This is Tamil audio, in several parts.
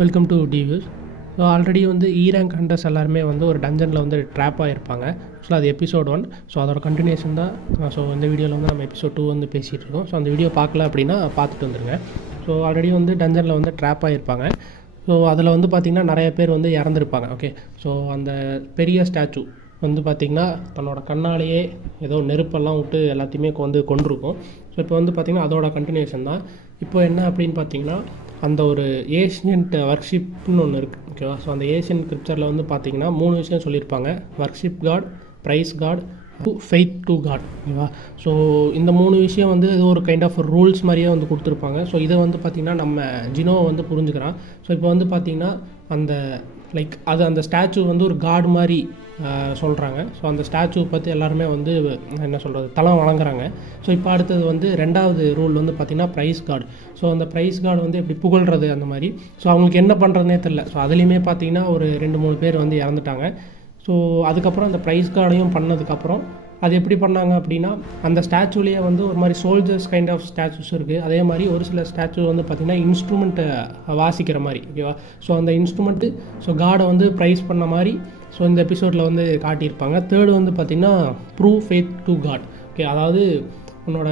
வெல்கம் டு டிவியூஸ். ஸோ ஆல்ரெடி வந்து ரேங்க் ஹண்டர்ஸ் எல்லாருமே வந்து ஒரு டஞ்சனில் வந்து ட்ராப் ஆகிருப்பாங்க. ஸோ அது எபிசோட் 1. ஸோ அதோட கண்டினியூஷன் தான். ஸோ இந்த வீடியோவில் வந்து நம்ம எபிசோட் 2 வந்து பேசிகிட்டு இருக்கோம். ஸோ அந்த வீடியோ பார்க்கல அப்படின்னா பார்த்துட்டு வந்துருங்க. ஸோ ஆல்ரெடி வந்து டஞ்சனில் வந்து ட்ராப் ஆகிருப்பாங்க. ஸோ அதில் வந்து பார்த்திங்கன்னா நிறைய பேர் வந்து இறந்துருப்பாங்க. ஓகே, ஸோ அந்த பெரிய ஸ்டாச்சு வந்து பார்த்திங்கன்னா தன்னோட கண்ணாலேயே ஏதோ நெருப்பெல்லாம் விட்டு எல்லாத்தையுமே வந்து கொண்டிருக்கும். ஸோ இப்போ வந்து பார்த்திங்கன்னா அதோட கண்டினியூஷன் தான். இப்போ என்ன அப்படின்னு பார்த்தீங்கன்னா அந்த ஒரு ஏஷியன்ட் ஒர்க்ஷிப்னு ஒன்று இருக்குது. ஓகேவா? ஸோ அந்த ஏஷியன் ஸ்கிரிப்சரில் வந்து பார்த்திங்கன்னா 3 விஷயம் சொல்லியிருப்பாங்க. Worship God, praise God, faith to God. ஓகேவா? ஸோ இந்த 3 விஷயம் வந்து ஏதோ ஒரு கைண்ட் ஆஃப் ரூல்ஸ் மாதிரியே வந்து கொடுத்துருப்பாங்க. ஸோ இதை வந்து பார்த்திங்கன்னா நம்ம ஜினோ வந்து புரிஞ்சுக்கிறான். ஸோ இப்போ வந்து பார்த்திங்கன்னா அந்த அது அந்த ஸ்டாச்சு வந்து ஒரு காட் மாதிரி சொல்கிறாங்க. ஸோ அந்த ஸ்டாச்சு பற்றி எல்லாருமே வந்து என்ன சொல்கிறது, தலம் வணங்குறாங்க. ஸோ இப்போ அடுத்தது வந்து 2வது ரூல் வந்து பார்த்திங்கன்னா ப்ரைஸ் கார்டு. ஸோ அந்த ப்ரைஸ் கார்டு வந்து எப்படி புகழ்கிறது அந்த மாதிரி. ஸோ அவங்களுக்கு என்ன பண்ணுறதுனே தெரில. ஸோ அதுலேயுமே பார்த்திங்கன்னா ஒரு 2-3 பேர் வந்து இறந்துட்டாங்க. ஸோ அதுக்கப்புறம் அந்த ப்ரைஸ் கார்டையும் பண்ணதுக்கப்புறம் அது எப்படி பண்ணாங்க அப்படின்னா அந்த ஸ்டாச்சுலேயே வந்து ஒரு மாதிரி சோல்ஜர்ஸ் கைண்ட் ஆஃப் ஸ்டாச்சுஸ் இருக்குது. அதே மாதிரி ஒரு சில ஸ்டாச்சு வந்து பார்த்திங்கன்னா இன்ஸ்ட்ருமெண்ட்டை வாசிக்கிற மாதிரி. ஓகேவா? ஸோ அந்த இன்ஸ்ட்ருமெண்ட்டு காடை வந்து ப்ரைஸ் பண்ண மாதிரி ஸோ இந்த எபிசோடில் வந்து காட்டியிருப்பாங்க. 3rd வந்து பார்த்திங்கன்னா prove faith to God. Okay, அதாவது உன்னோட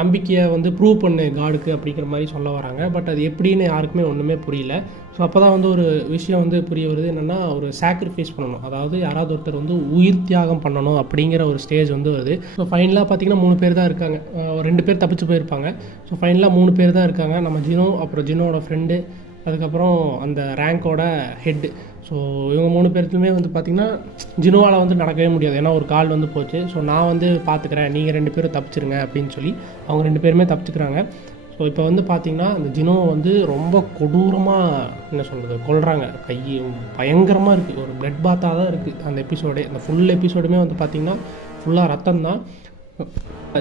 நம்பிக்கையை வந்து ப்ரூவ் பண்ணு காடுக்கு அப்படிங்கிற மாதிரி சொல்ல வராங்க. பட் அது எப்படின்னு யாருக்குமே ஒன்றுமே புரியல. ஸோ அப்போ தான் வந்து ஒரு விஷயம் வந்து புரிய வருது. என்னென்னா ஒரு சாக்ரிஃபைஸ் பண்ணணும், அதாவது யாராவது ஒருத்தர் வந்து உயிர் தியாகம் பண்ணணும் அப்படிங்கிற ஒரு ஸ்டேஜ் வந்து வருது. ஸோ ஃபைனலாக பார்த்திங்கன்னா 3 பேர் தான் இருக்காங்க. 2 பேர் தப்பிச்சு போயிருப்பாங்க. ஸோ ஃபைனலாக 3 பேர் தான் இருக்காங்க. நம்ம ஜினோ, அப்புறம் ஜினோட ஃப்ரெண்டு, அதுக்கப்புறம் அந்த ரேங்கோட ஹெட்டு. ஸோ இவங்க 3 பேருக்குமே வந்து பார்த்திங்கன்னா ஜினோவால் வந்து நடக்கவே முடியாது. ஏன்னா ஒரு கால் வந்து போச்சு. ஸோ நான் வந்து பார்த்துக்கிறேன், நீங்கள் 2 பேரும் தப்பிச்சிருங்க அப்படின்னு சொல்லி அவங்க 2 பேருமே தப்பிச்சுக்கிறாங்க. ஸோ இப்போ வந்து பார்த்திங்கன்னா அந்த ஜினோவை வந்து ரொம்ப கொடூரமாக என்ன சொல்கிறது கொல்றாங்க. பயங்கரமாக இருக்குது. ஒரு பிளட் பாத்தாக தான் இருக்குது அந்த எபிசோடே. அந்த ஃபுல் எபிசோடுமே வந்து பார்த்திங்கன்னா ஃபுல்லாக ரத்தம் தான்.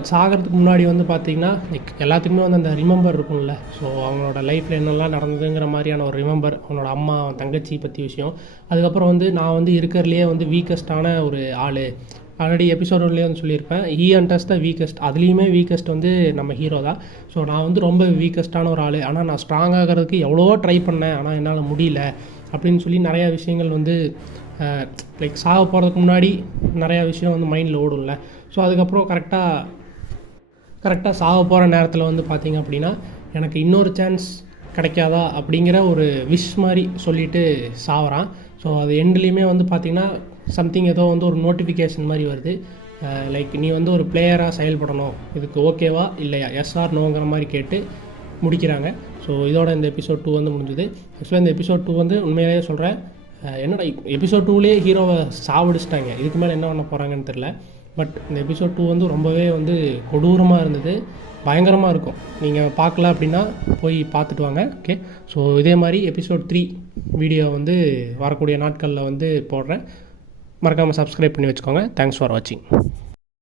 சாகிறதுக்கு முன்னாடி வந்து பார்த்திங்கன்னா எல்லாத்துக்குமே வந்து அந்த ரிமெம்பர் இருக்கும்ல. ஸோ அவங்களோட லைஃப்பில் என்னெல்லாம் நடந்ததுங்கிற மாதிரியான ஒரு ரிமெம்பர், அவனோட அம்மா, அவன் தங்கச்சி பற்றி விஷயம். அதுக்கப்புறம் நான் வந்து இருக்கிறதுலையே வந்து வீக்கஸ்டான ஒரு ஆள். ஆல்ரெடி எபிசோட்லேயே வந்து சொல்லியிருப்பேன், ஹீ அண்டர்ஸ் த வீக்கஸ்ட். அதுலேயுமே வீக்கஸ்ட் வந்து நம்ம ஹீரோ தான். ஸோ நான் வந்து ரொம்ப வீக்கஸ்டான ஒரு ஆள், ஆனால் நான் ஸ்ட்ராங் ஆகிறதுக்கு எவ்வளவோ ட்ரை பண்ணேன், ஆனால் என்னால் முடியல அப்படின்னு சொல்லி நிறையா விஷயங்கள் வந்து சாக போகிறதுக்கு முன்னாடி நிறையா விஷயம் வந்து மைண்டில் ஓடும்ல. ஸோ அதுக்கப்புறம் கரெக்டாக சாக போகிற நேரத்தில் வந்து பார்த்திங்க அப்படின்னா எனக்கு இன்னொரு சான்ஸ் கிடைக்காதா அப்படிங்கிற ஒரு விஷ் மாதிரி சொல்லிவிட்டு சாவறான். ஸோ அது எண்ட்லேயுமே வந்து பார்த்திங்கன்னா சம்திங் ஏதோ வந்து ஒரு நோட்டிஃபிகேஷன் மாதிரி வருது. நீ வந்து ஒரு பிளேயராக செயல்படணும், இதுக்கு ஓகேவா இல்லையா, எஸ் ஆர் நோங்கிற மாதிரி கேட்டு முடிக்கிறாங்க. ஸோ இதோட இந்த எபிசோட் 2 வந்து முடிஞ்சுது. ஆக்சுவலாக இந்த எபிசோட் 2 வந்து உண்மையிலேயே சொல்கிறேன், என்னடா எபிசோட் 2லேயே ஹீரோவை சாவடிச்சிட்டாங்க, இதுக்கு மேலே என்ன பண்ண போகிறாங்கன்னு தெரில. பட் இந்த எபிசோட் 2 வந்து ரொம்பவே வந்து கொடூரமாக இருந்தது, பயங்கரமாக இருக்கும். நீங்கள் பார்க்கல அப்படின்னா போய் பார்த்துட்டு வாங்க. ஓகே, ஸோ இதே மாதிரி எபிசோட் 3 வீடியோ வந்து வரக்கூடிய நாட்களில் வந்து போடுறேன். மறக்காமல் சப்ஸ்கிரைப் பண்ணி வச்சுக்கோங்க. தேங்க்ஸ் ஃபார் வாட்சிங்.